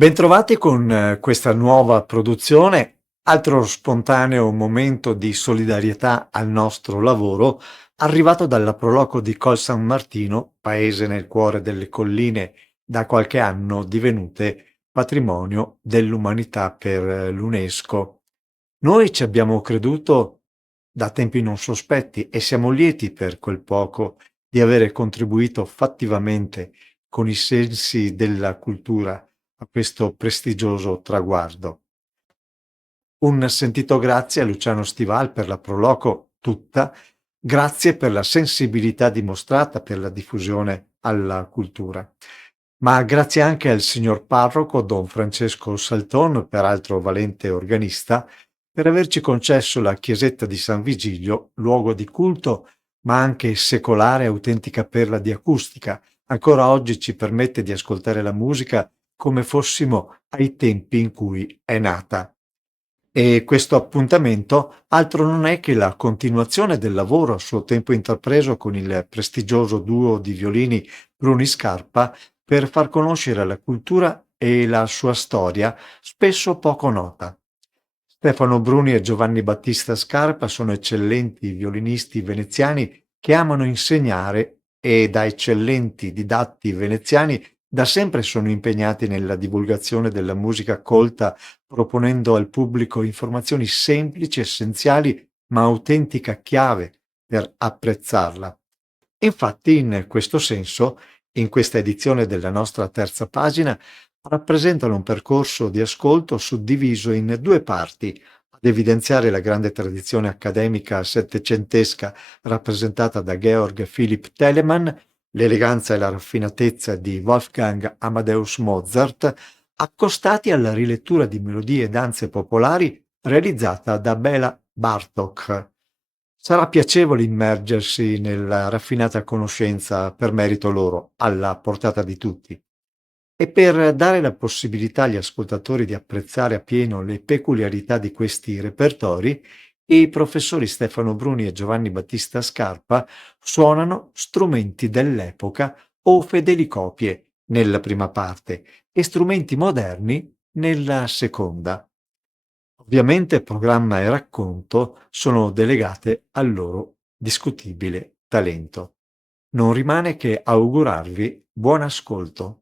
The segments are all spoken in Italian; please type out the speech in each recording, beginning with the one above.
Bentrovati con questa nuova produzione, altro spontaneo momento di solidarietà al nostro lavoro, arrivato dalla Proloco di Col San Martino, paese nel cuore delle colline, da qualche anno divenute patrimonio dell'umanità per l'UNESCO. Noi ci abbiamo creduto da tempi non sospetti e siamo lieti per quel poco di avere contribuito fattivamente con i sensi della cultura a questo prestigioso traguardo. Un sentito grazie a Luciano Stival per la Proloco tutta, grazie per la sensibilità dimostrata per la diffusione alla cultura. Ma grazie anche al signor parroco Don Francesco Salton, peraltro valente organista, per averci concesso la chiesetta di San Vigilio, luogo di culto, ma anche secolare autentica perla di acustica. Ancora oggi ci permette di ascoltare la musica come fossimo ai tempi in cui è nata. E questo appuntamento altro non è che la continuazione del lavoro a suo tempo intrapreso con il prestigioso duo di violini Bruni Scarpa per far conoscere la cultura e la sua storia, spesso poco nota. Stefano Bruni e Giovanni Battista Scarpa sono eccellenti violinisti veneziani che amano insegnare e da eccellenti didatti veneziani da sempre sono impegnati nella divulgazione della musica colta, proponendo al pubblico informazioni semplici, essenziali, ma autentica chiave per apprezzarla. Infatti, in questo senso, in questa edizione della nostra terza pagina, rappresentano un percorso di ascolto suddiviso in due parti, ad evidenziare la grande tradizione accademica settecentesca rappresentata da Georg Philipp Telemann, l'eleganza e la raffinatezza di Wolfgang Amadeus Mozart, accostati alla rilettura di melodie e danze popolari realizzata da Bela Bartók. Sarà piacevole immergersi nella raffinata conoscenza per merito loro, alla portata di tutti. E per dare la possibilità agli ascoltatori di apprezzare appieno le peculiarità di questi repertori, i professori Stefano Bruni e Giovanni Battista Scarpa suonano strumenti dell'epoca o fedeli copie nella prima parte e strumenti moderni nella seconda. Ovviamente programma e racconto sono delegate al loro discutibile talento. Non rimane che augurarvi buon ascolto.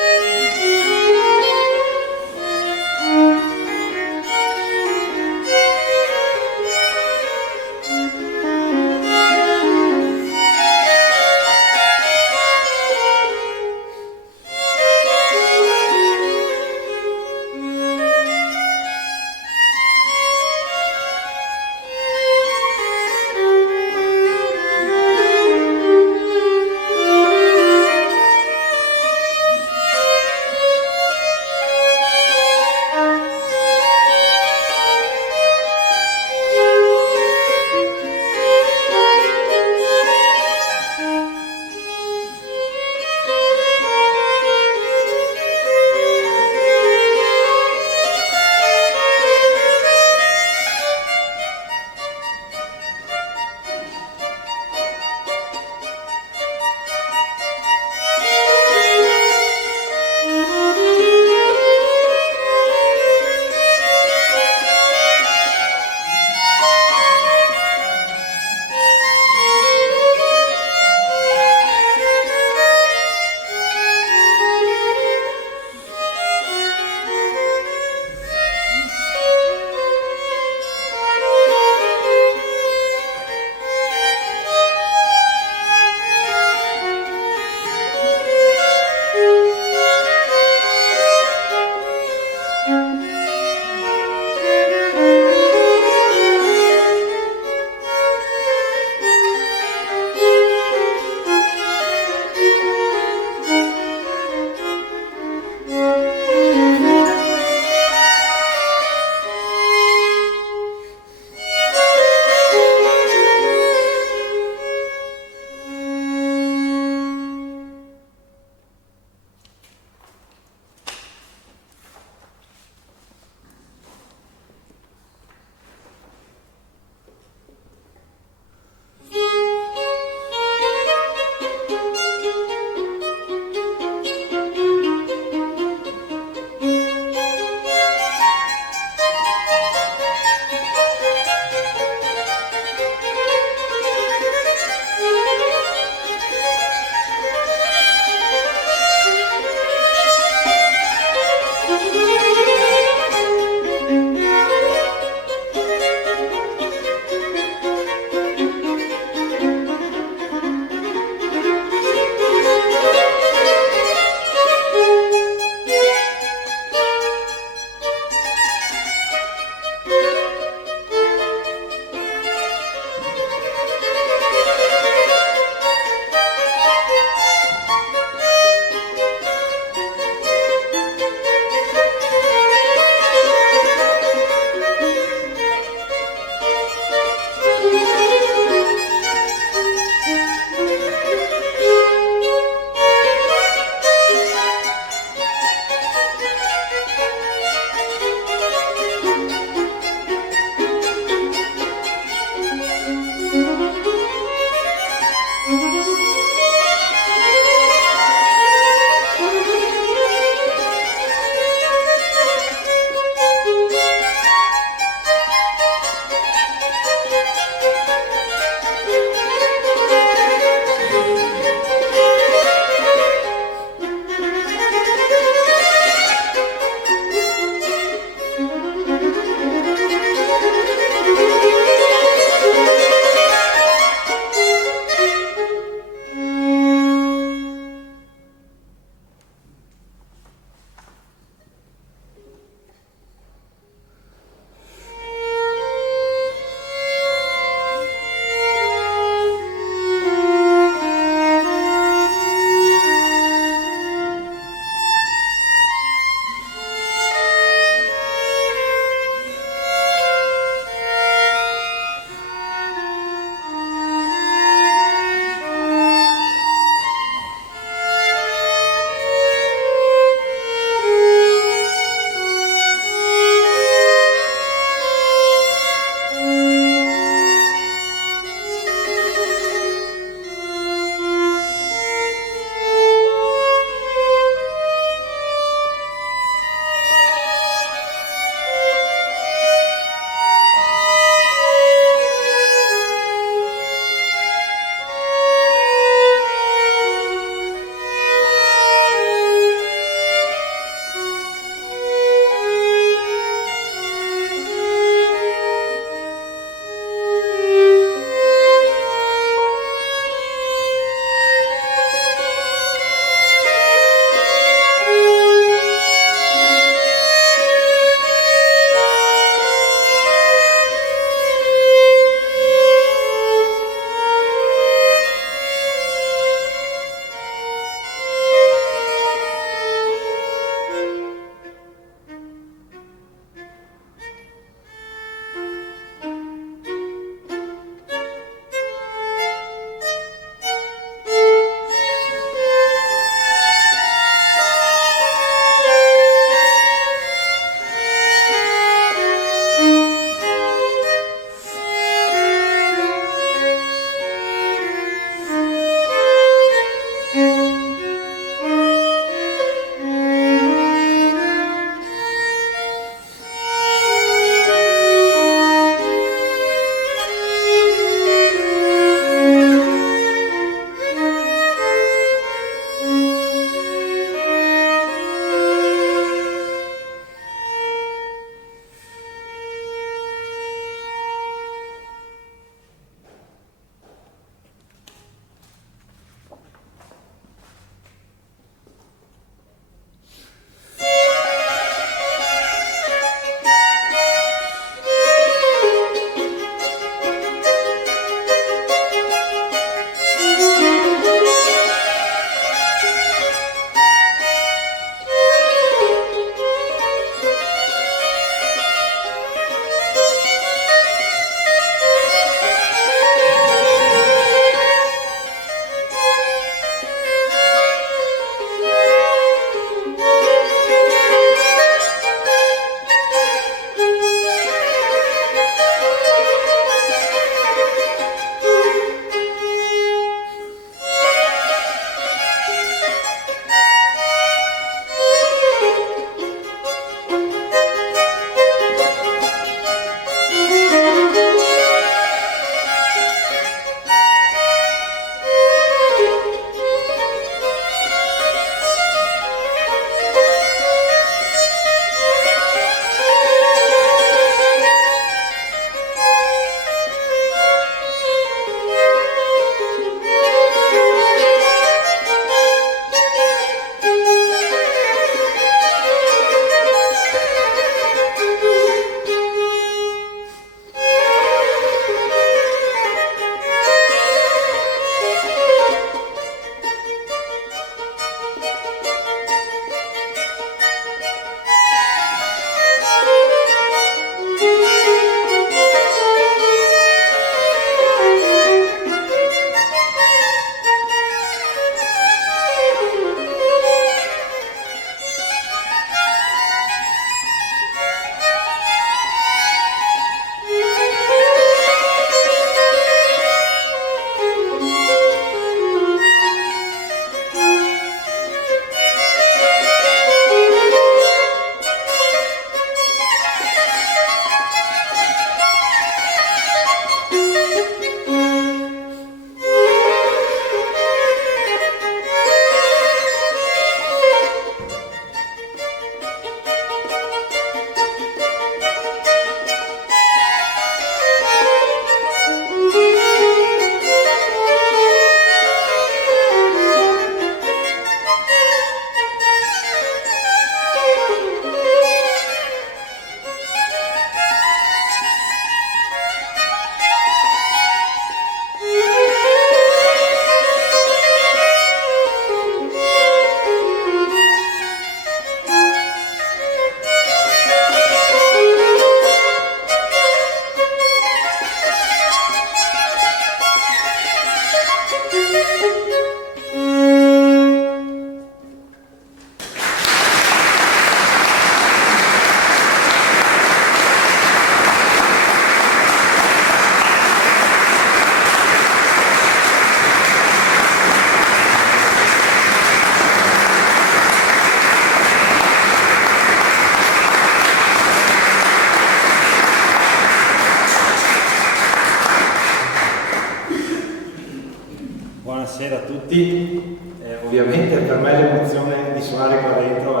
tutti. Ovviamente per me l'emozione di suonare qua dentro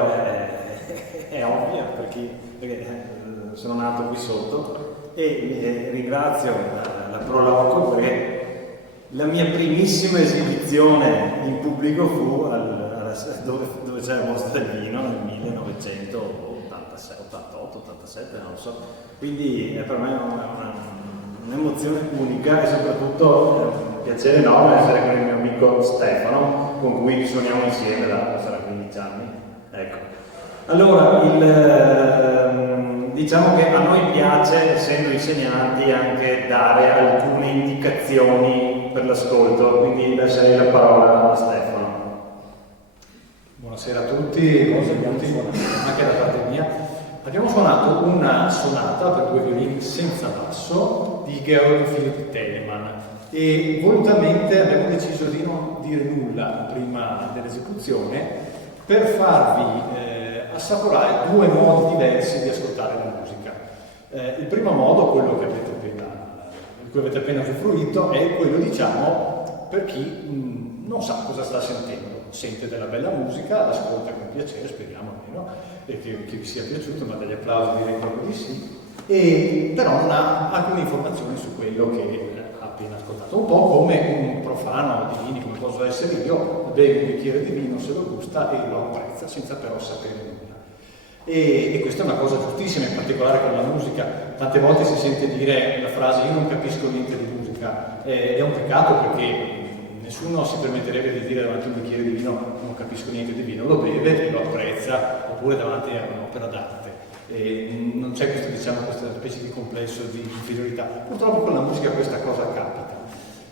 è ovvia perché sono nato qui sotto e ringrazio la Pro Loco perché la mia primissima esibizione in pubblico fu dove c'era il Mostro del Vino nel 1986, 88, 87, non lo so. Quindi per me è un'emozione unica e soprattutto un piacere enorme essere con il mio amico Stefano, con cui suoniamo insieme da sarà 15 anni. Ecco. Allora, diciamo che a noi piace, essendo insegnanti, anche dare alcune indicazioni per l'ascolto, quindi lascerei la parola a Stefano. Buonasera a tutti, anche da parte mia. Abbiamo suonato una sonata per 2 violini senza basso di Georg Philipp Telemann e volutamente abbiamo deciso di non dire nulla prima dell'esecuzione per farvi assaporare 2 modi diversi di ascoltare la musica. Il primo modo, quello di cui avete appena usufruito, è quello, diciamo, per chi non sa cosa sta sentendo. Sente della bella musica, l'ascolta con piacere, speriamo almeno, e che vi sia piaciuto, ma degli applausi direi proprio di sì, e però non ha alcune informazioni su quello che ha appena ascoltato. Un po' come un profano di vini, come posso essere io, beve un bicchiere di vino, se lo gusta e lo apprezza, senza però sapere nulla. E questa è una cosa giustissima, in particolare con la musica. Tante volte si sente dire la frase io non capisco niente di musica, è un peccato perché nessuno si permetterebbe di dire davanti a un bicchiere di vino non capisco niente di vino, lo beve e lo apprezza, oppure davanti a un'opera d'arte. Non c'è questa specie di complesso di inferiorità. Purtroppo con la musica questa cosa capita.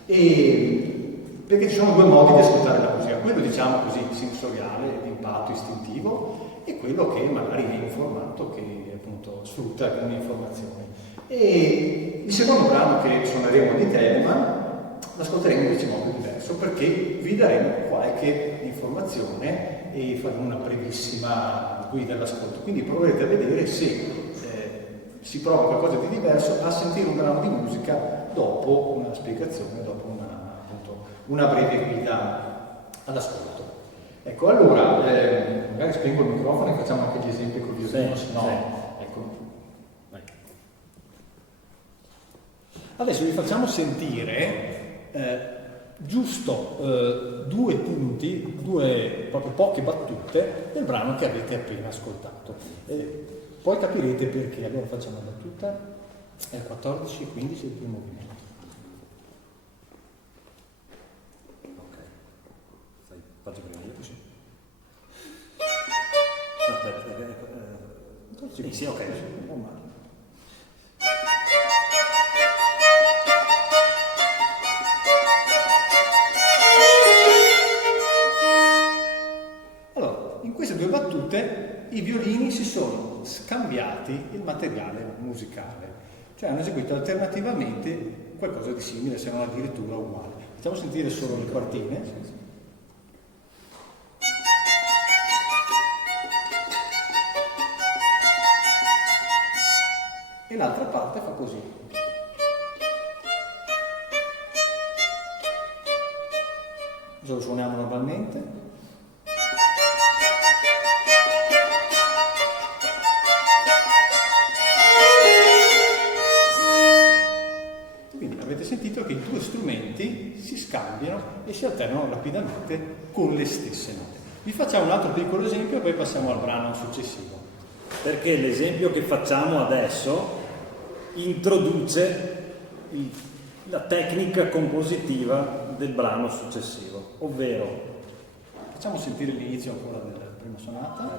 Perché ci sono 2 modi di ascoltare la musica, quello diciamo così sensoriale, di impatto istintivo, e quello che magari è informato, che appunto sfrutta alcune informazioni. E il secondo brano che suoneremo di Telemann l'ascolteremo invece in modo diverso perché vi daremo qualche informazione e faremo una brevissima guida all'ascolto. Quindi proverete a vedere se si prova qualcosa di diverso a sentire un brano di musica dopo una spiegazione, dopo una breve guida all'ascolto. Ecco, allora, magari spengo il microfono e facciamo anche gli esempi con il violino, se no. Ecco. Vai. Adesso vi facciamo sentire giusto 2 punti, 2 proprio poche battute del brano che avete appena ascoltato. Poi capirete perché. Allora facciamo la battuta, è il 14 e 15 il primo movimento. Ok, faccio prima io così. Aspetta, sì, ok. Normale. In queste 2 battute i violini si sono scambiati il materiale musicale, cioè hanno eseguito alternativamente qualcosa di simile, se non addirittura uguale. Facciamo sentire solo le quartine. E l'altra parte fa così. Cosa lo suoniamo normalmente? Avete sentito che i 2 strumenti si scambiano e si alternano rapidamente con le stesse note. Vi facciamo un altro piccolo esempio e poi passiamo al brano successivo. Perché l'esempio che facciamo adesso introduce la tecnica compositiva del brano successivo, ovvero facciamo sentire l'inizio ancora della prima sonata.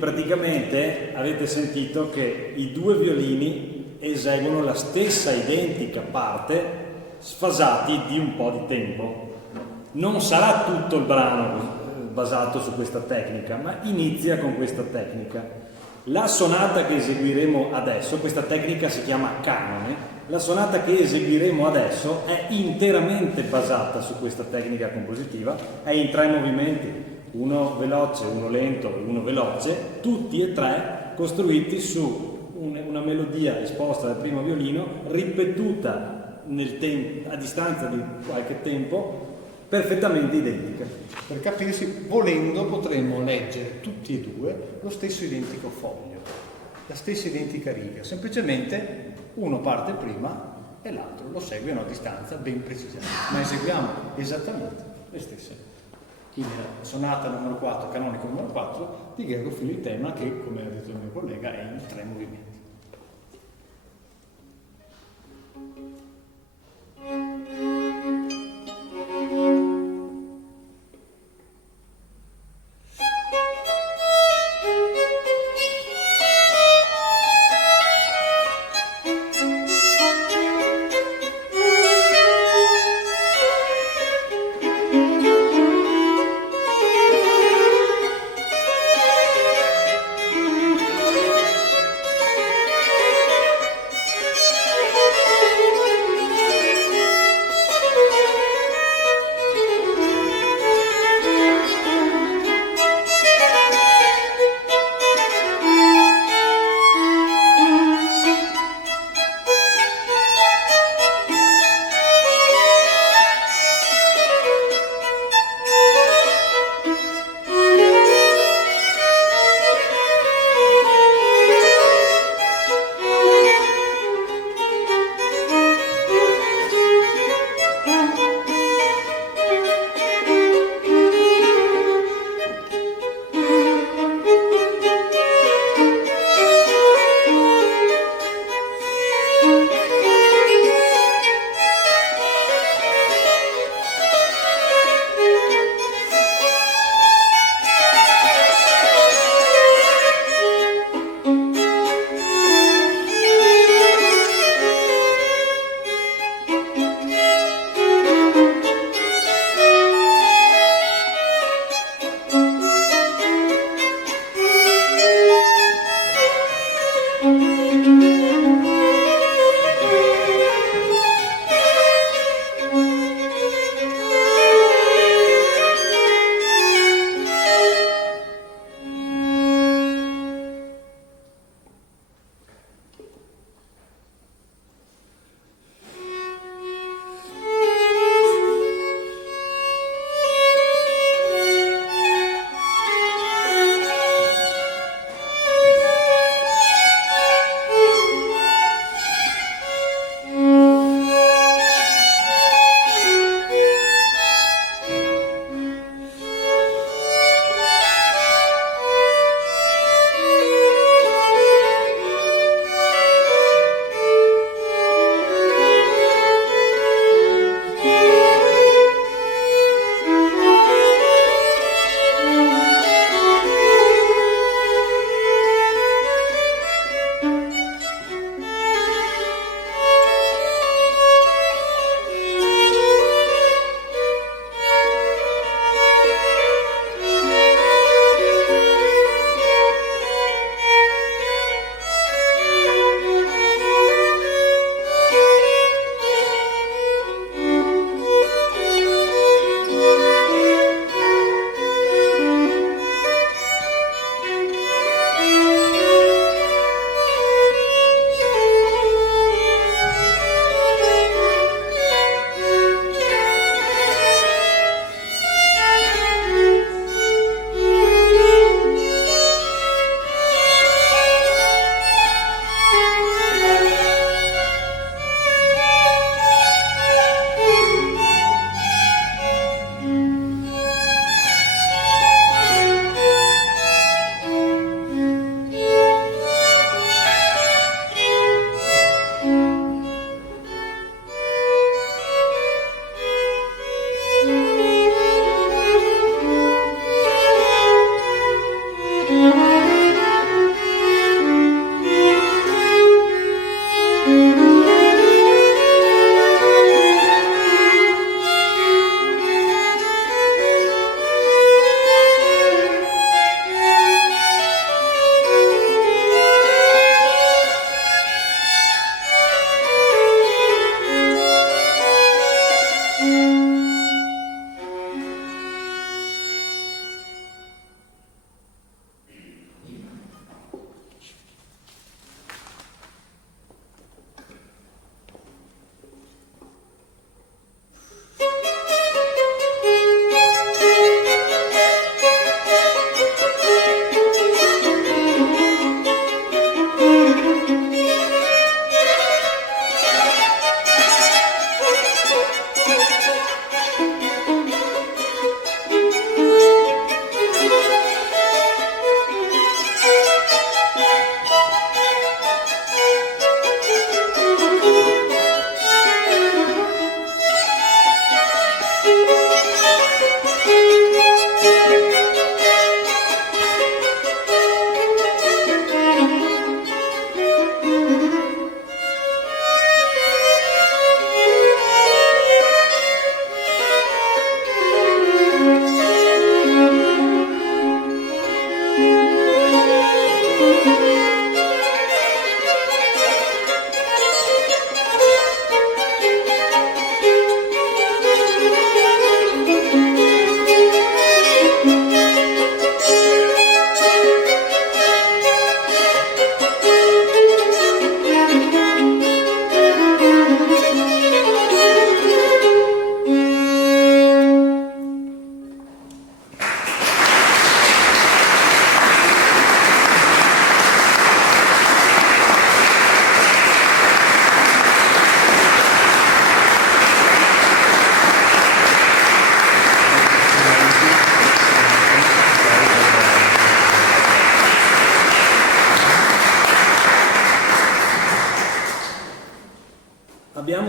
Praticamente avete sentito che i 2 violini eseguono la stessa identica parte sfasati di un po' di tempo. Non sarà tutto il brano basato su questa tecnica, ma inizia con questa tecnica. La sonata che eseguiremo adesso, questa tecnica si chiama canone, la sonata che eseguiremo adesso è interamente basata su questa tecnica compositiva, è in 3 movimenti, uno veloce, uno lento e uno veloce, tutti e 3 costruiti su una melodia esposta dal primo violino, ripetuta a distanza di qualche tempo, perfettamente identica. Per capirsi, volendo potremmo leggere tutti e due lo stesso identico foglio, la stessa identica riga, semplicemente uno parte prima e l'altro lo segue a una distanza ben precisa, ma eseguiamo esattamente le stesse. In sonata numero 4, canonico numero 4 di Gheorghe Filipp Telemann, che, come ha detto il mio collega, è in 3 movimenti.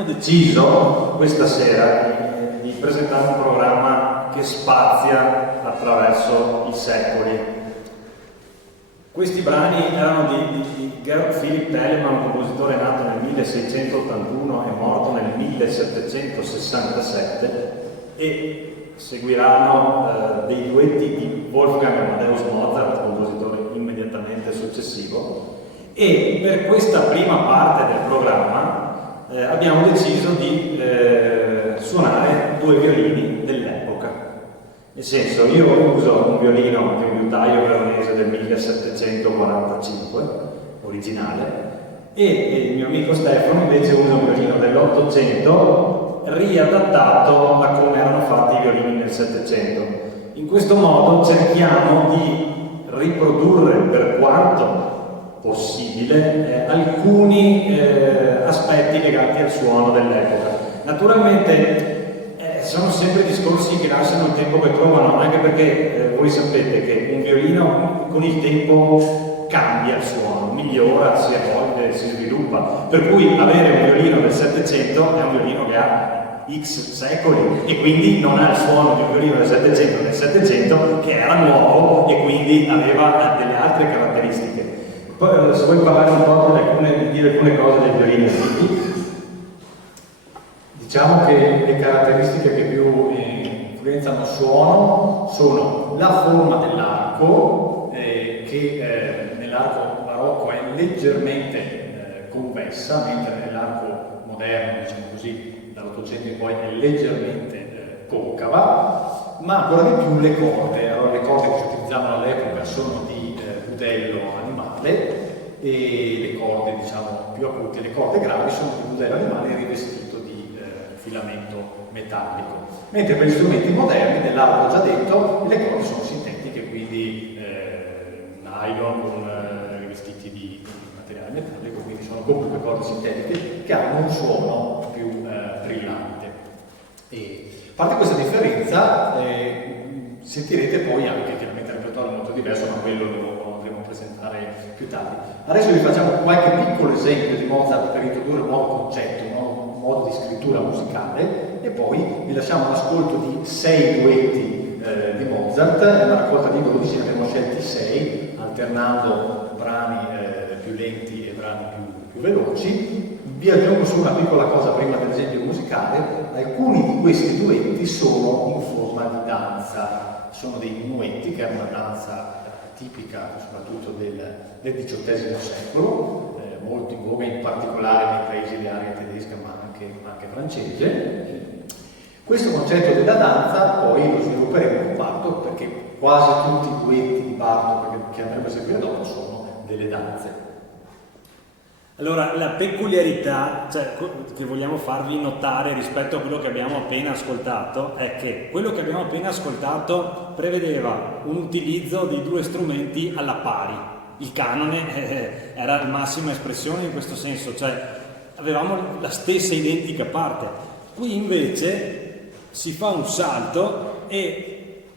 deciso questa sera di presentare un programma che spazia attraverso i secoli. Questi brani erano di Georg Philipp Telemann, un compositore nato nel 1681 e morto nel 1767, e seguiranno dei duetti di Wolfgang Amadeus Mozart, compositore immediatamente successivo. E per questa prima parte del programma abbiamo deciso di suonare due violini dell'epoca. Nel senso, io uso un violino che è un liutaio veronese del 1745, originale, e il mio amico Stefano invece usa un violino dell'800 riadattato a come erano fatti i violini nel 700. In questo modo cerchiamo di riprodurre, per quanto possibile, alcuni aspetti legati al suono dell'epoca. Naturalmente sono sempre discorsi che lasciano il tempo che trovano, anche perché voi sapete che un violino con il tempo cambia il suono, migliora, si evolve, si sviluppa, per cui avere un violino del 700 è un violino che ha X secoli e quindi non ha il suono di un violino del 700 che era nuovo e quindi aveva delle altre caratteristiche. Poi, se vuoi parlare un po' di alcune cose dei violini antichi. Diciamo che le caratteristiche che più influenzano il suono sono la forma dell'arco, che nell'arco barocco è leggermente convessa, mentre nell'arco moderno, diciamo così, dall'800 in poi è leggermente concava, ma ancora di più le corde. Allora, le corde che si utilizzavano all'epoca sono di budello animale, e le corde, diciamo, più acute, le corde gravi, sono di budello animale rivestito di filamento metallico. Mentre per gli strumenti moderni, nell'arco ho già detto, le corde sono sintetiche, quindi nylon con rivestiti di materiale metallico, quindi sono comunque corde sintetiche che hanno un suono più brillante. E a parte questa differenza, sentirete poi anche chiaramente il repertorio molto diverso, ma quello lo andremo a presentare più tardi. Adesso vi facciamo qualche piccolo esempio di Mozart per introdurre un nuovo concetto, un modo di scrittura musicale, e poi vi lasciamo l'ascolto di 6 duetti di Mozart. È una raccolta di 12, ne abbiamo scelti 6, alternando brani più lenti e brani più veloci. Vi aggiungo su una piccola cosa prima dell'esempio musicale: alcuni di questi duetti sono in forma di danza, sono dei minuetti, che è una danza tipica soprattutto del XVIII secolo, molto in voga in particolare nei paesi di area tedesca ma anche francese. Questo concetto della danza poi lo svilupperemo con Bartók, perché quasi tutti i duetti di Bartók che andremo a seguire dopo sono delle danze. Allora, la peculiarità, che vogliamo farvi notare rispetto a quello che abbiamo appena ascoltato, è che quello che abbiamo appena ascoltato prevedeva un utilizzo di due strumenti alla pari. Il canone era la massima espressione in questo senso, cioè avevamo la stessa identica parte. Qui invece si fa un salto e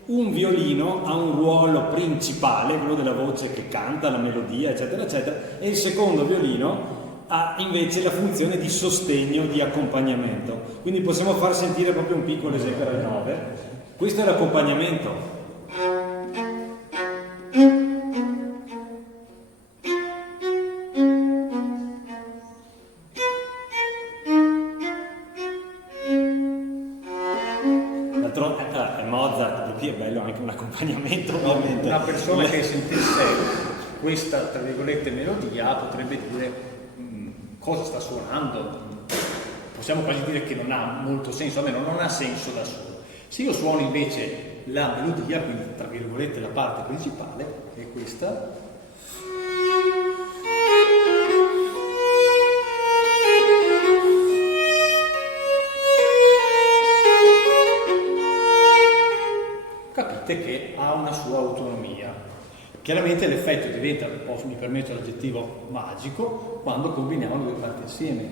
un violino ha un ruolo principale, quello della voce che canta, la melodia, eccetera, eccetera, e il secondo violino ha invece la funzione di sostegno, di accompagnamento. Quindi possiamo far sentire proprio un piccolo esempio alle 9. Questo è l'accompagnamento. È bello anche un accompagnamento, ovviamente. Una persona che sentisse questa, tra virgolette, melodia potrebbe dire cosa sta suonando. Possiamo quasi dire che non ha molto senso, almeno non ha senso da solo. Se io suono invece la melodia, quindi tra virgolette la parte principale, è questa. Che ha una sua autonomia. Chiaramente l'effetto diventa, mi permetto l'aggettivo magico, quando combiniamo le due parti insieme.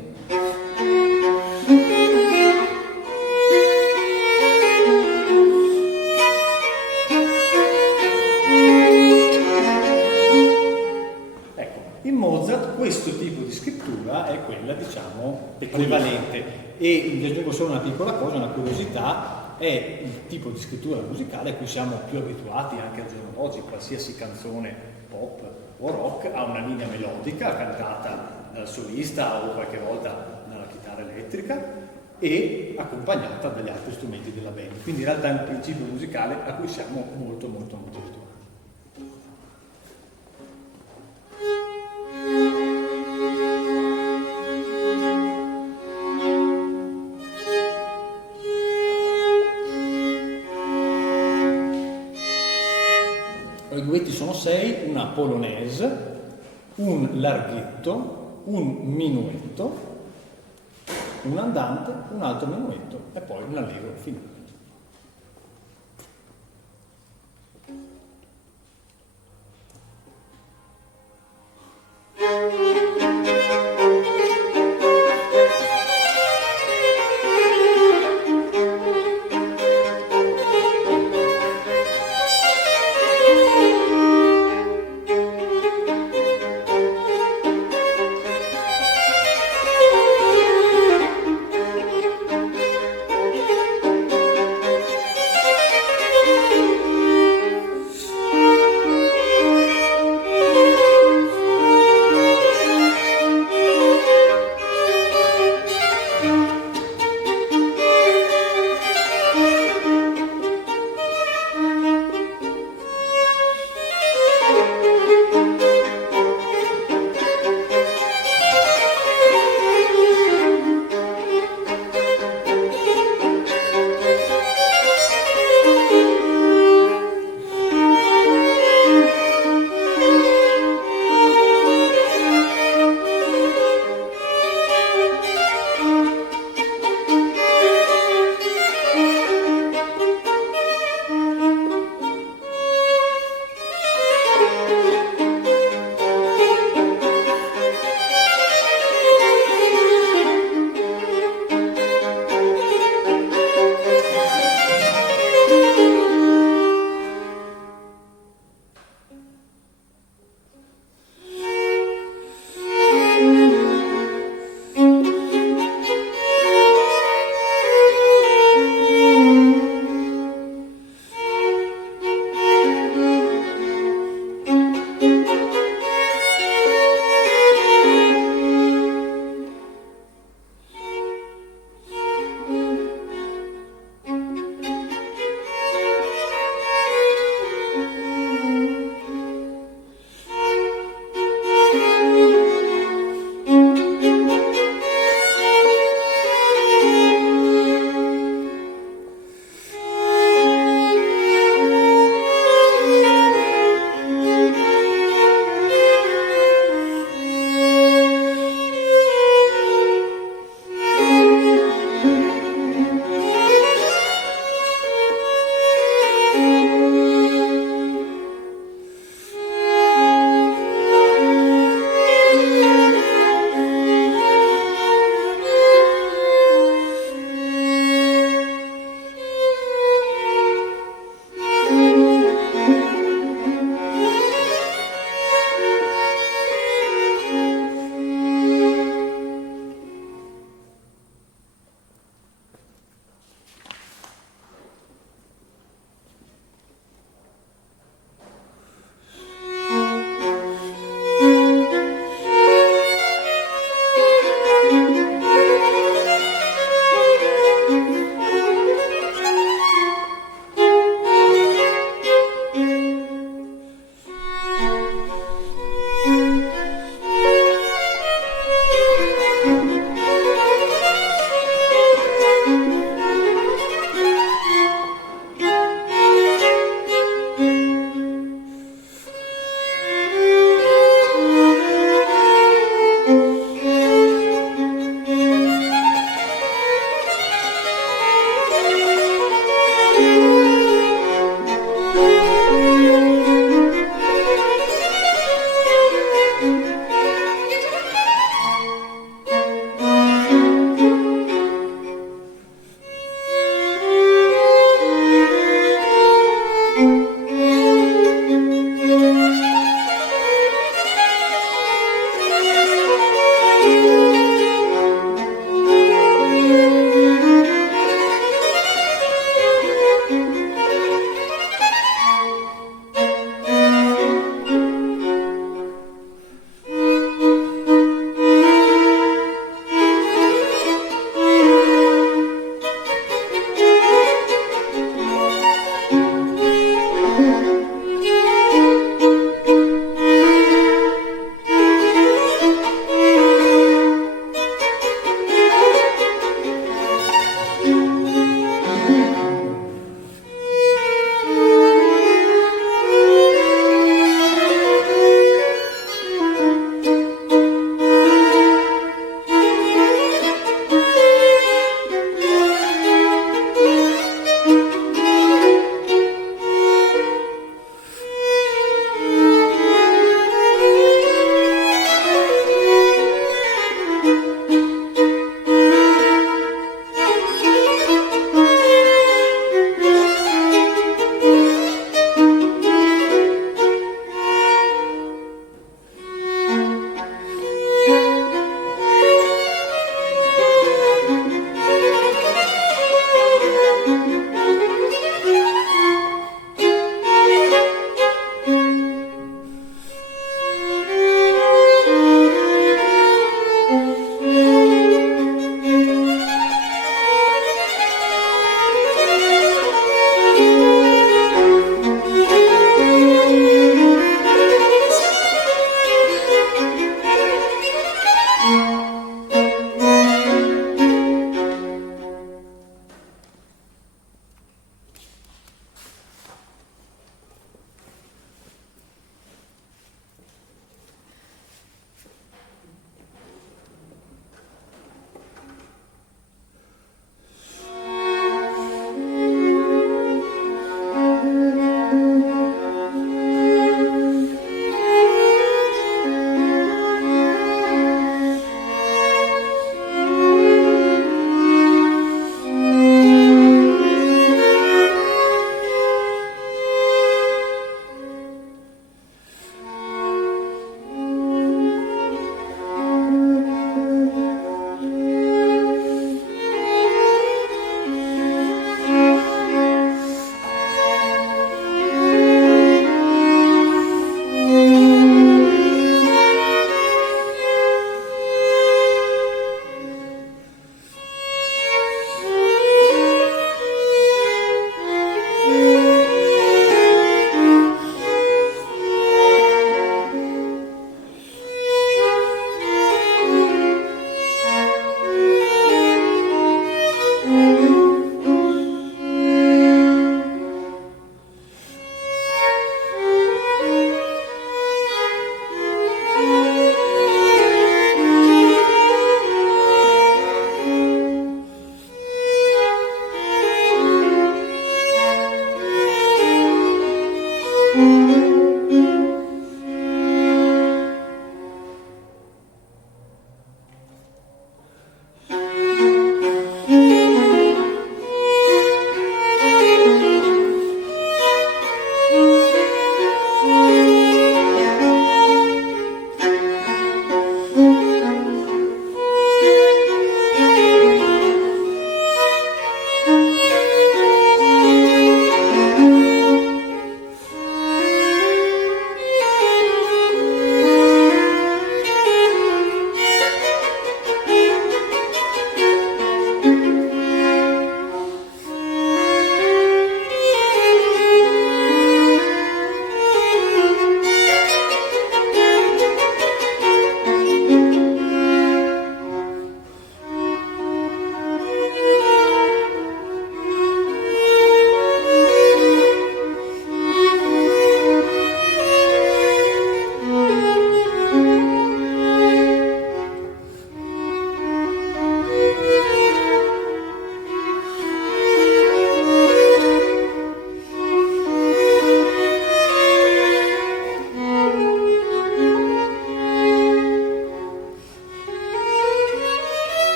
Ecco, in Mozart questo tipo di scrittura è quella, diciamo, prevalente. E vi aggiungo solo una piccola cosa, una curiosità, è il tipo di scrittura musicale a cui siamo più abituati anche al giorno d'oggi. Qualsiasi canzone pop o rock ha una linea melodica cantata dal solista o qualche volta dalla chitarra elettrica e accompagnata dagli altri strumenti della band. Quindi in realtà è un principio musicale a cui siamo molto abituati. I duetti sono 6, una polonaise, un larghetto, un minuetto, un andante, un altro minuetto e poi un allegro finale.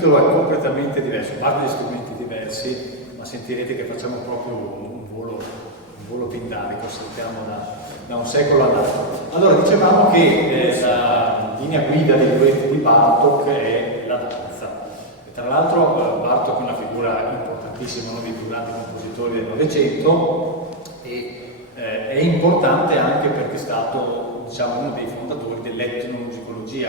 titolo è completamente diverso, a parte gli strumenti diversi, ma sentirete che facciamo proprio un volo pindarico, saltiamo da un secolo all'altro. Allora, dicevamo che la linea guida dei duetti di Bartók è la danza. E tra l'altro Bartók è una figura importantissima, uno dei più grandi compositori del Novecento, e è importante anche perché è stato, diciamo, uno dei fondatori dell'etnomusicologia,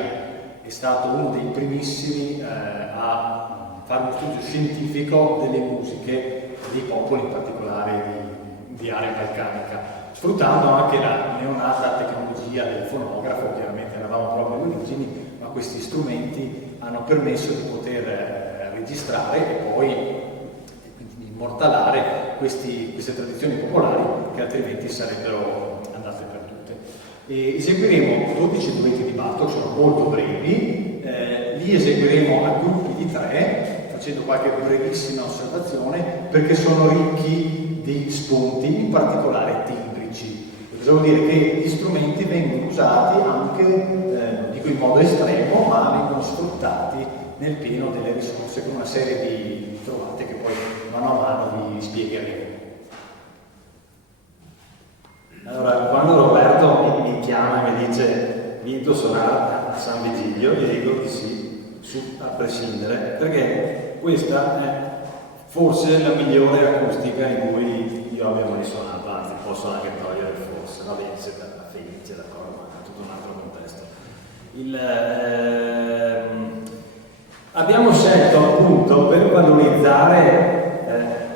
è stato uno dei primissimi a fare uno studio scientifico delle musiche dei popoli, in particolare di area balcanica, sfruttando anche la neonata tecnologia del fonografo. Chiaramente eravamo proprio alle origini, ma questi strumenti hanno permesso di poter registrare e poi quindi immortalare queste tradizioni popolari che altrimenti sarebbero andate perdute. E eseguiremo 12 duetti di Bartók, sono molto brevi, li eseguiremo a gruppi di 3, facendo qualche brevissima osservazione, perché sono ricchi di spunti, in particolare timbrici. Cosa vuol dire? Che gli strumenti vengono usati anche, non dico in modo estremo, ma vengono sfruttati nel pieno delle risorse, con una serie di trovate che poi mano a mano vi spiegheremo. Allora, quando Roberto mi chiama e mi dice vieni a suonare a San Vigilio, gli dico di sì, a prescindere, perché questa è forse la migliore acustica in cui io abbia mai suonato, anzi posso anche togliere forse, va bene, siete felice, d'accordo, ma è tutto un altro contesto. Abbiamo scelto appunto per valorizzare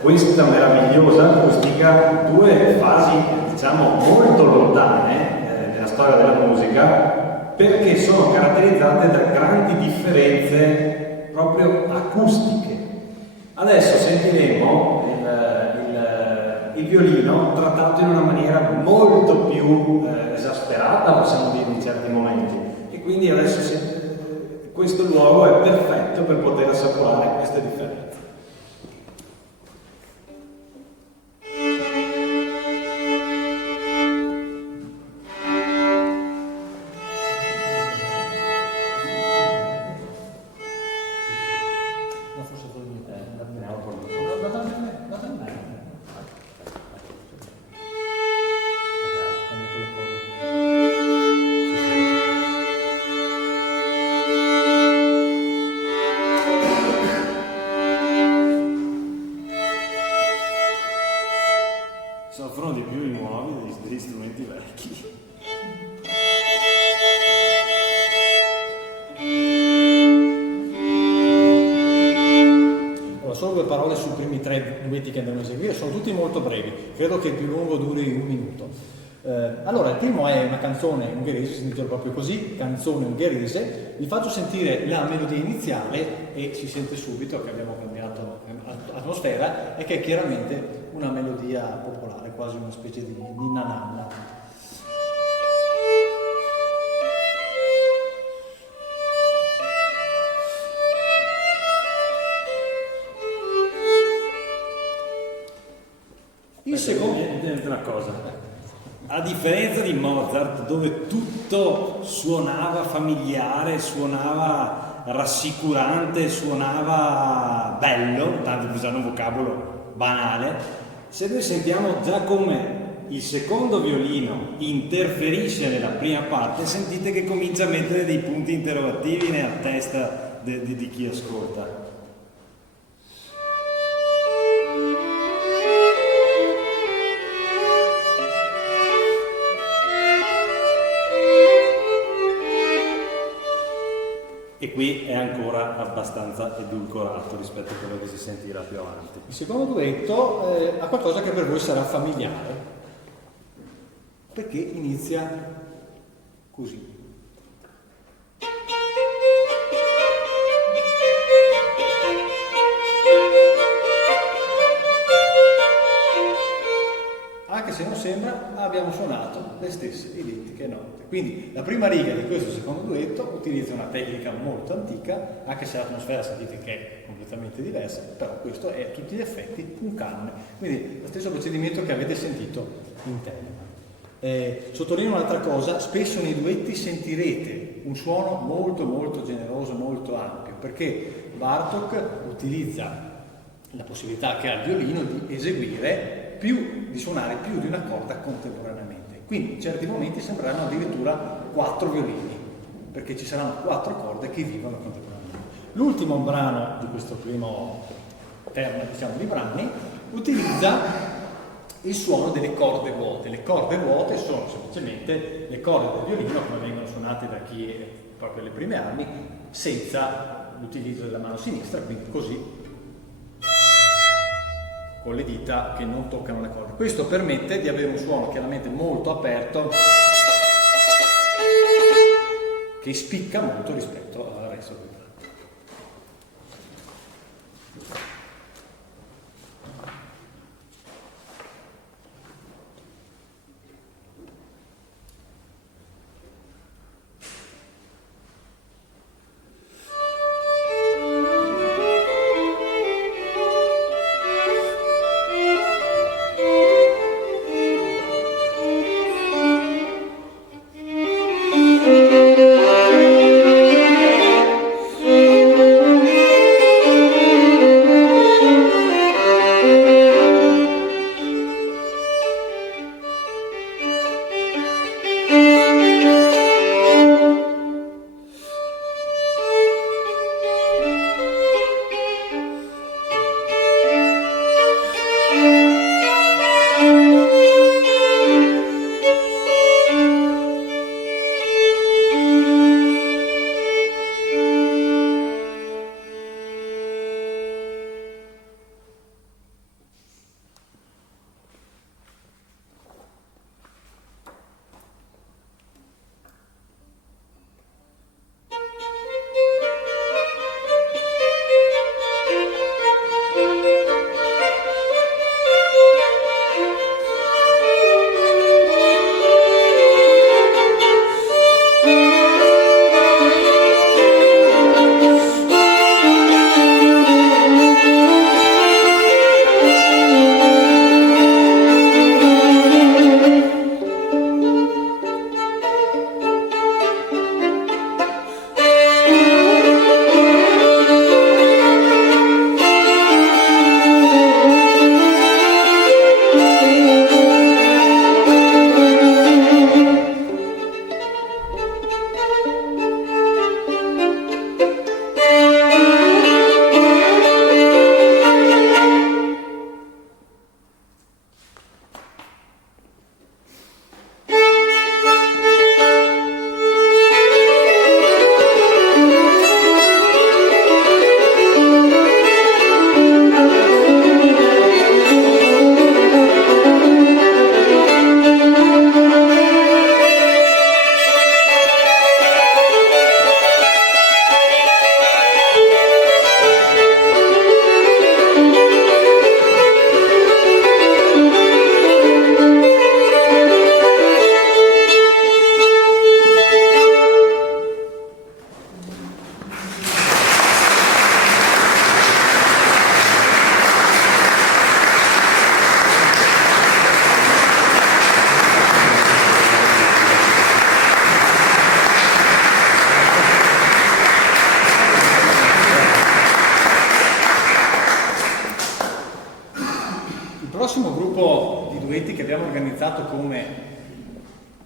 questa meravigliosa acustica due fasi, diciamo, molto lontane nella storia della musica, perché sono caratterizzate da grandi differenze proprio acustiche. Adesso sentiremo il violino trattato in una maniera molto più esasperata, possiamo dire, in certi momenti, e quindi adesso questo luogo è perfetto per poter assaporare queste differenze. Soffrono di più i nuovi degli strumenti vecchi. Allora, solo due parole sui primi 3 duetti che andremo a eseguire, sono tutti molto brevi, credo che il più lungo duri 1 minuto. Allora, il primo è una canzone ungherese, si intitola proprio così, canzone ungherese. Vi faccio sentire la melodia iniziale e si sente subito che abbiamo cambiato atmosfera e che è chiaramente una melodia popolare, quasi una specie di ninna nanna. Il secondo... Una cosa, a differenza di Mozart, dove tutto suonava familiare, suonava rassicurante, suonava bello, tanto per usare un vocabolo banale, se noi sentiamo già come il secondo violino interferisce nella prima parte, sentite che comincia a mettere dei punti interrogativi nella testa di chi ascolta. E qui è ancora abbastanza edulcorato rispetto a quello che si sentirà più avanti. Il secondo duetto ha qualcosa che per voi sarà familiare, perché inizia così. Anche se non sembra, abbiamo suonato le stesse identiche note. Quindi la prima riga di questo secondo duetto utilizza una tecnica molto antica, anche se l'atmosfera sentite che è completamente diversa, però questo è a tutti gli effetti un canone. Quindi lo stesso procedimento che avete sentito in Telemann. Sottolineo un'altra cosa, spesso nei duetti sentirete un suono molto generoso, molto ampio, perché Bartók utilizza la possibilità che ha il violino di eseguire di suonare più di una corda contemporaneamente. Quindi in certi momenti sembreranno addirittura 4 violini, perché ci saranno 4 corde che vivono contemporaneamente. L'ultimo brano di questo primo terno, diciamo, di brani utilizza il suono delle corde vuote. Le corde vuote sono semplicemente le corde del violino come vengono suonate da chi è proprio alle prime armi, senza l'utilizzo della mano sinistra, quindi così, con le dita che non toccano le corde. Questo permette di avere un suono chiaramente molto aperto, che spicca molto rispetto al resto del brano.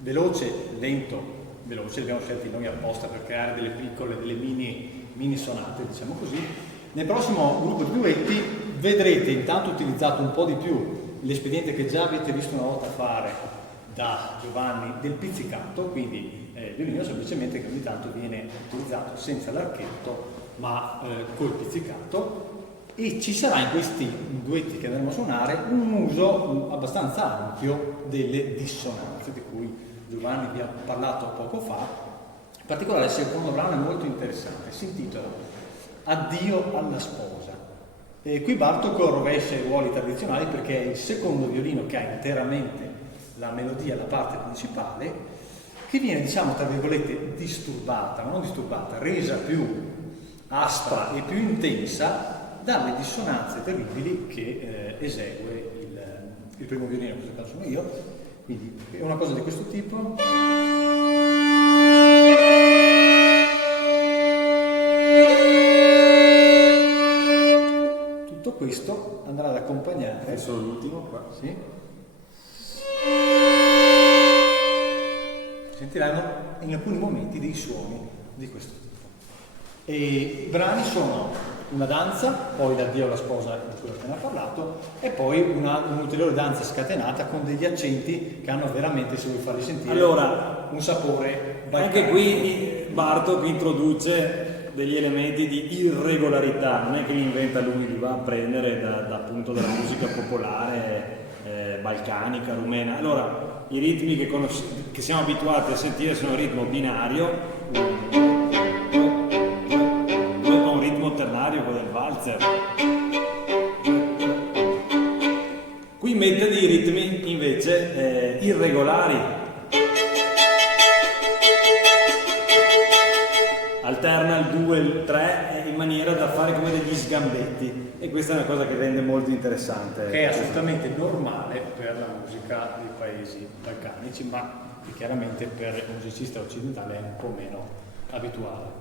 Veloce, li abbiamo scelti noi apposta per creare delle piccole, delle mini sonate, diciamo così. Nel prossimo gruppo di duetti vedrete intanto utilizzato un po' di più l'espediente che già avete visto una volta fare da Giovanni del pizzicato, quindi il violino semplicemente che ogni tanto viene utilizzato senza l'archetto ma col pizzicato, e ci sarà in questi duetti che andremo a suonare un uso abbastanza ampio delle dissonanze di cui Giovanni vi ha parlato poco fa. In particolare il secondo brano è molto interessante, si intitola Addio alla sposa. E qui Bartók rovescia i ruoli tradizionali perché è il secondo violino che ha interamente la melodia, la parte principale, che viene, diciamo, tra virgolette, disturbata, ma non disturbata, resa più aspra e più intensa dalle dissonanze terribili che esegue il primo violino, in questo caso sono io, Quindi è una cosa di questo tipo. Tutto questo andrà ad accompagnare. Adesso l'ultimo qua. Sì. Sentiranno in alcuni momenti dei suoni di questo tipo. E i brani sono una danza, poi l'addio alla sposa di cui ho appena parlato, e poi un'ulteriore danza scatenata con degli accenti che hanno veramente, se vuoi farli sentire, Allora, un sapore anche balcanico. qui Bartok introduce degli elementi di irregolarità, non è che li inventa lui, li va a prendere appunto dalla musica popolare balcanica, rumena. Allora, i ritmi che siamo abituati a sentire sono il ritmo binario, un ritmo ternario, quello del valzer. Qui mette dei ritmi invece irregolari. Alterna il 2 e il 3 in maniera da fare come degli sgambetti, e questa è una cosa che rende molto interessante. Che è assolutamente normale per la musica dei paesi balcanici, ma che chiaramente per il musicista occidentale è un po' meno abituale.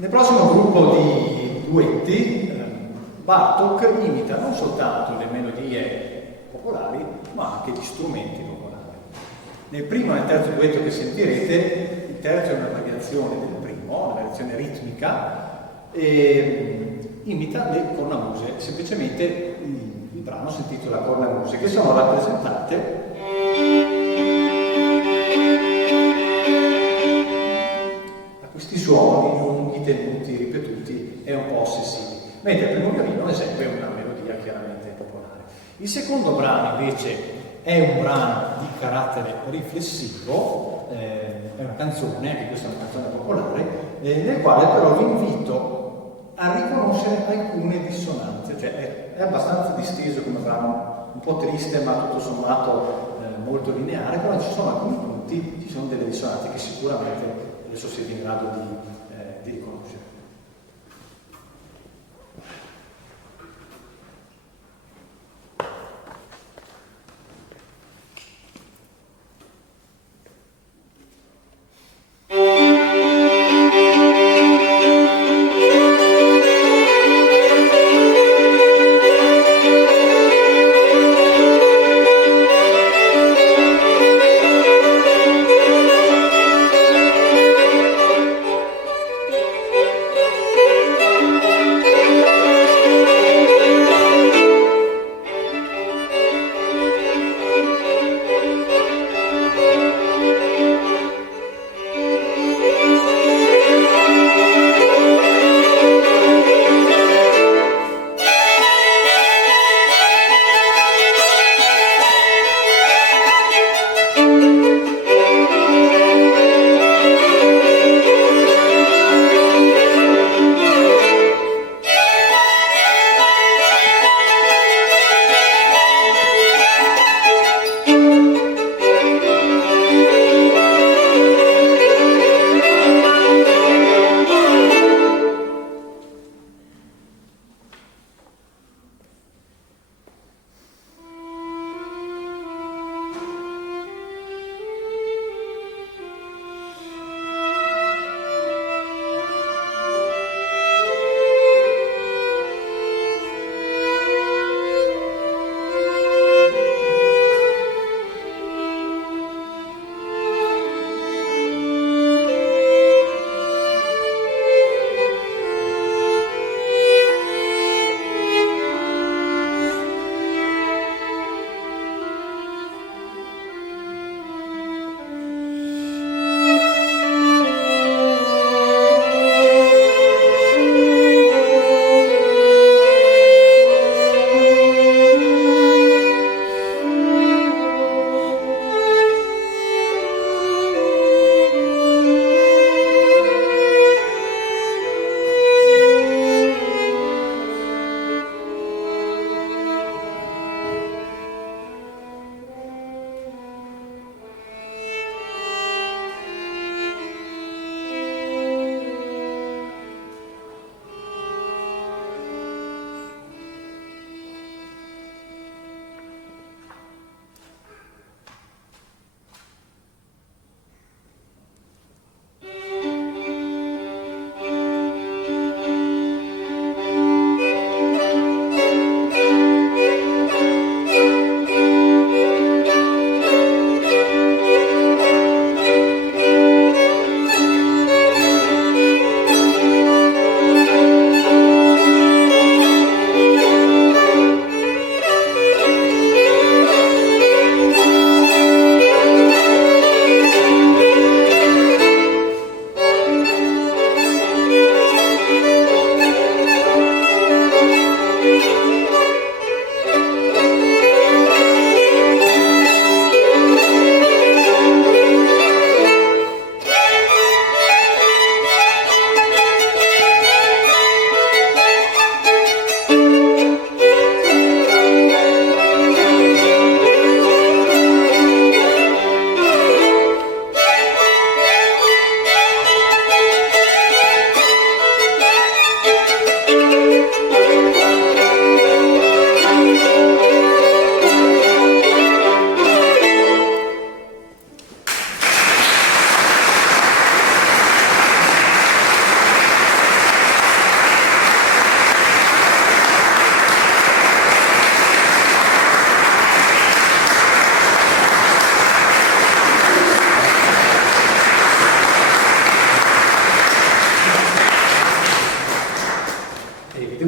Nel prossimo gruppo di duetti, Bartók imita non soltanto le melodie popolari, ma anche gli strumenti popolari. Nel primo e nel terzo duetto che sentirete, il terzo è una variazione del primo, una variazione ritmica, e imita le cornamuse. Semplicemente il brano si intitola Cornamuse, che sono rappresentate questi suoni lunghi, tenuti, ripetuti e un po' ossessivi, mentre il primo violino esegue una melodia chiaramente popolare. Il secondo brano invece è un brano di carattere riflessivo, è una canzone, anche questa è una canzone popolare, nel quale però vi invito a riconoscere alcune dissonanze, cioè è abbastanza disteso come brano, un po' triste ma tutto sommato molto lineare, però ci sono alcuni punti, ci sono delle dissonanze che sicuramente adesso siete in grado di riconoscere.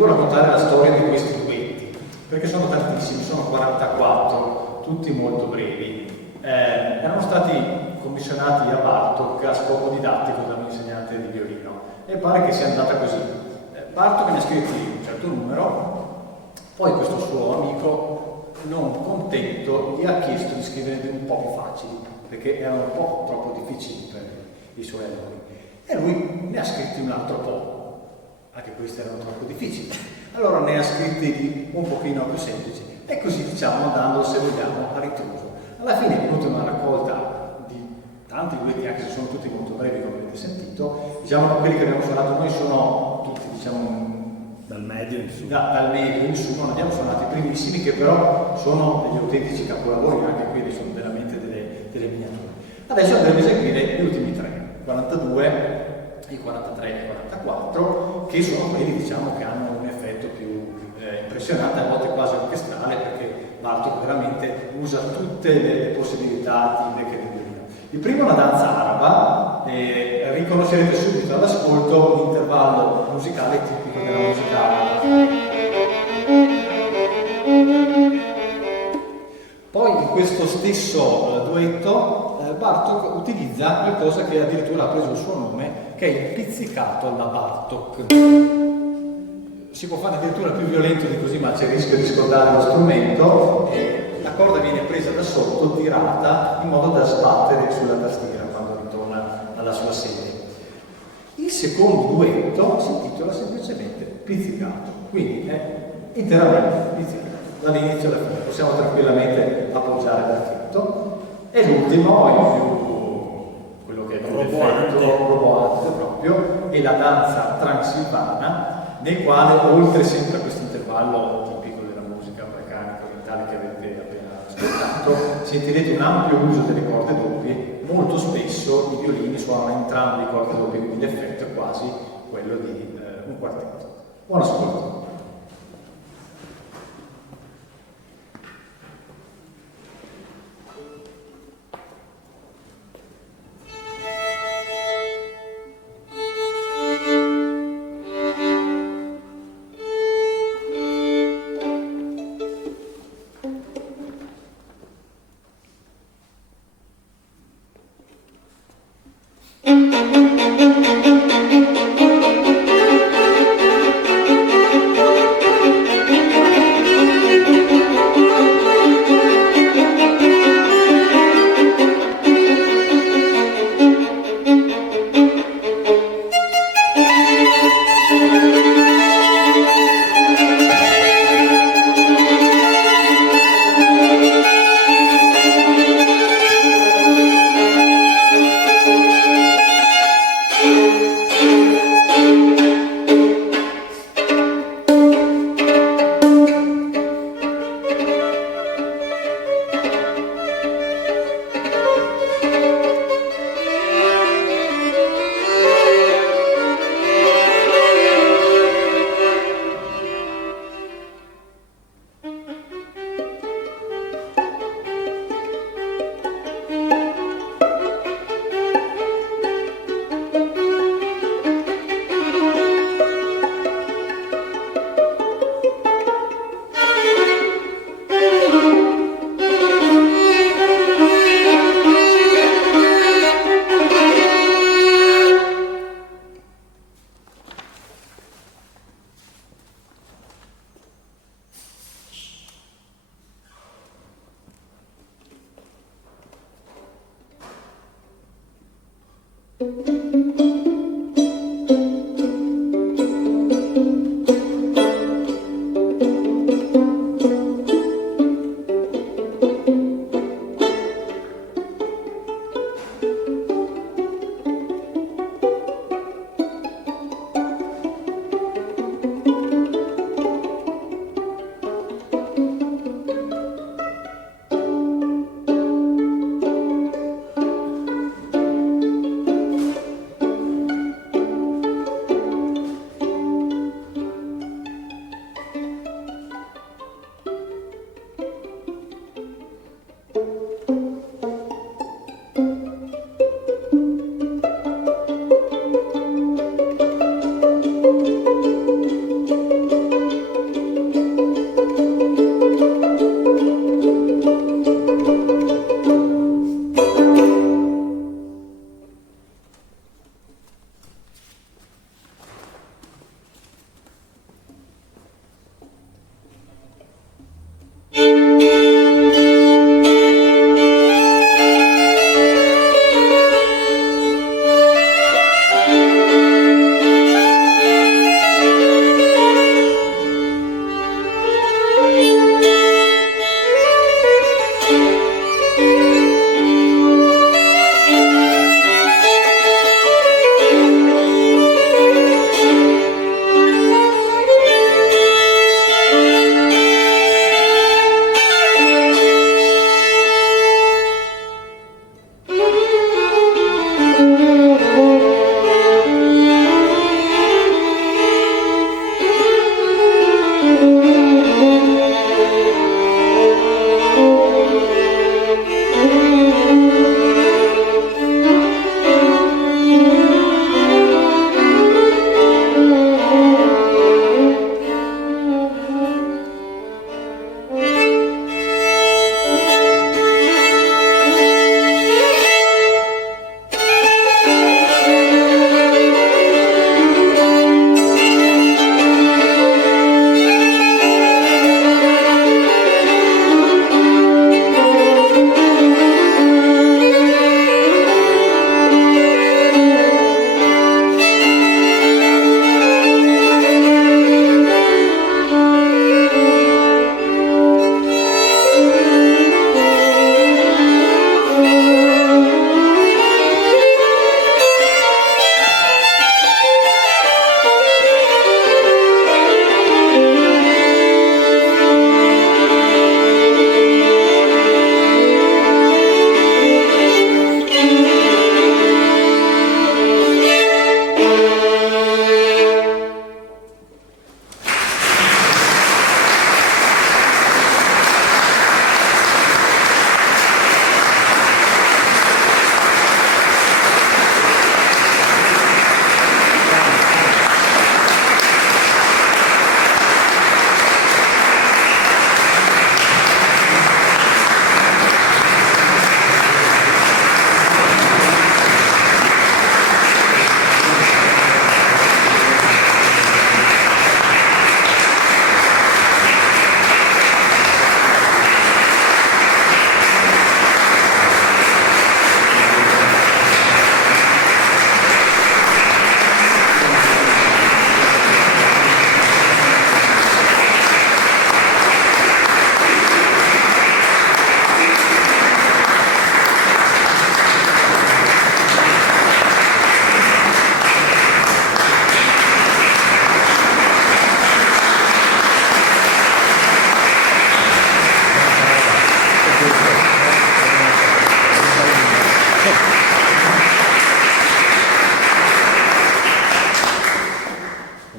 devo raccontare la storia di questi duetti, perché sono tantissimi, sono 44, tutti molto brevi. Erano stati commissionati a Bartók a scopo didattico da un insegnante di violino e pare che sia andata così. Bartók ne ha scritti un certo numero, poi questo suo amico, non contento, gli ha chiesto di scrivere un po' più facili, perché erano un po' troppo difficili per i suoi alunni. E lui ne ha scritti un altro po', anche questi erano troppo difficili. Allora ne ha scritti un pochino più semplici. E così, diciamo, andando, se vogliamo, a ritroso. Alla fine è venuta una raccolta di tanti duetti, anche se sono tutti molto brevi, come avete sentito. Diciamo che quelli che abbiamo suonato noi sono tutti, diciamo, dal medio in su. Dal medio in su, non abbiamo suonato i primissimi, che però sono degli autentici capolavori, anche quelli sono veramente delle miniature. Adesso andremo a eseguire gli ultimi tre, il 42, il 43 e il 44, che sono quelli, diciamo, che hanno un effetto più impressionante, a volte quasi orchestrale, perché Bartók veramente usa tutte le possibilità tecniche del violino. Il primo è una danza araba, e riconoscerete subito all'ascolto l'intervallo musicale tipico della musica araba. Poi in questo stesso duetto Bartók utilizza qualcosa che addirittura ha preso il suo nome, che è il pizzicato alla Bartók. Si può fare addirittura più violento di così, ma c'è il rischio di scordare lo strumento. La corda viene presa da sotto, tirata, in modo da sbattere sulla tastiera quando ritorna alla sua sede. Il secondo duetto si intitola semplicemente pizzicato, quindi è interamente pizzicato, dall'inizio alla fine, possiamo tranquillamente appoggiare l'archetto. E l'ultimo, il più, quello che è più roboante proprio, è la danza transilvana, nel quale, oltre sempre a questo intervallo tipico della musica balcanica orientale che avete appena ascoltato, sentirete un ampio uso delle corde doppie. Molto spesso i violini suonano entrambi le corde doppie, quindi l'effetto è quasi quello di un quartetto. Buon ascolto.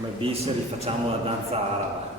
come bis rifacciamo la danza araba.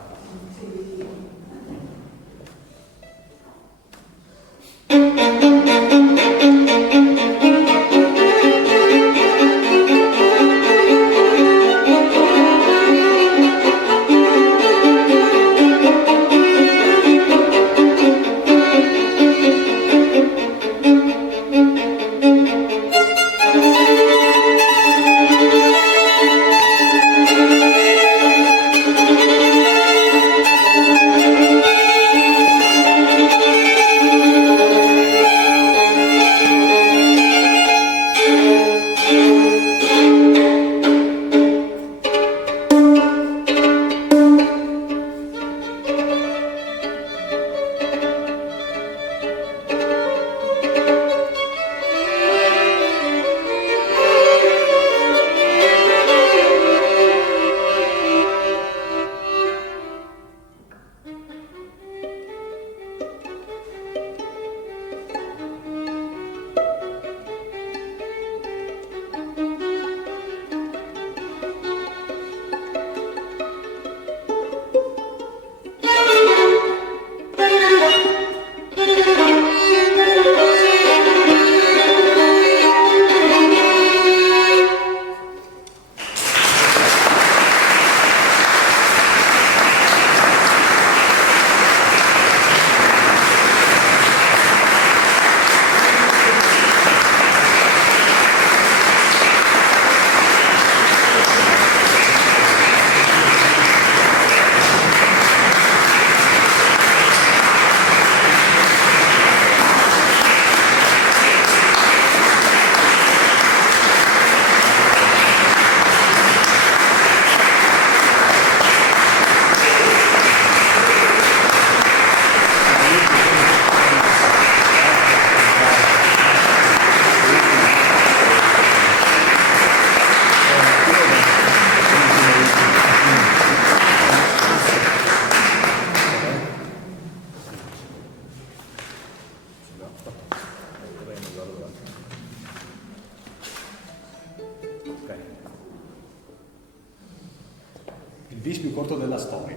Il bis più corto della storia,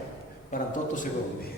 48 secondi.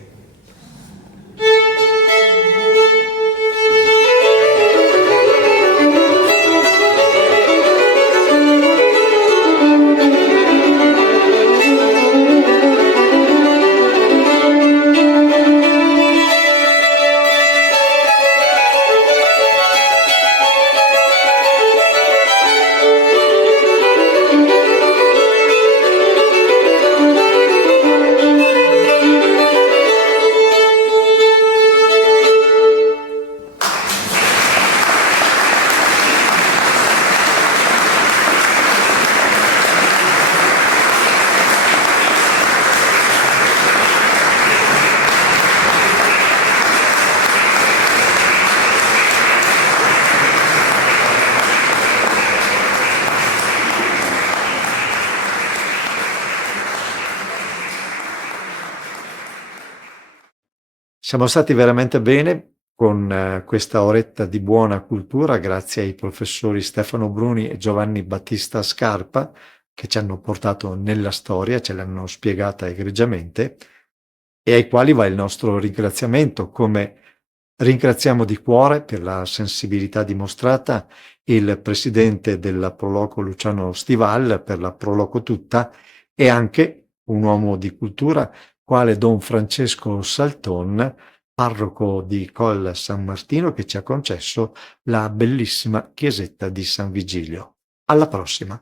Siamo stati veramente bene con questa oretta di buona cultura, grazie ai professori Stefano Bruni e Giovanni Battista Scarpa, che ci hanno portato nella storia, ce l'hanno spiegata egregiamente, e ai quali va il nostro ringraziamento, come ringraziamo di cuore per la sensibilità dimostrata il presidente della Proloco Luciano Stival per la Proloco tutta, e anche un uomo di cultura quale Don Francesco Salton, parroco di Col San Martino, che ci ha concesso la bellissima chiesetta di San Vigilio. Alla prossima!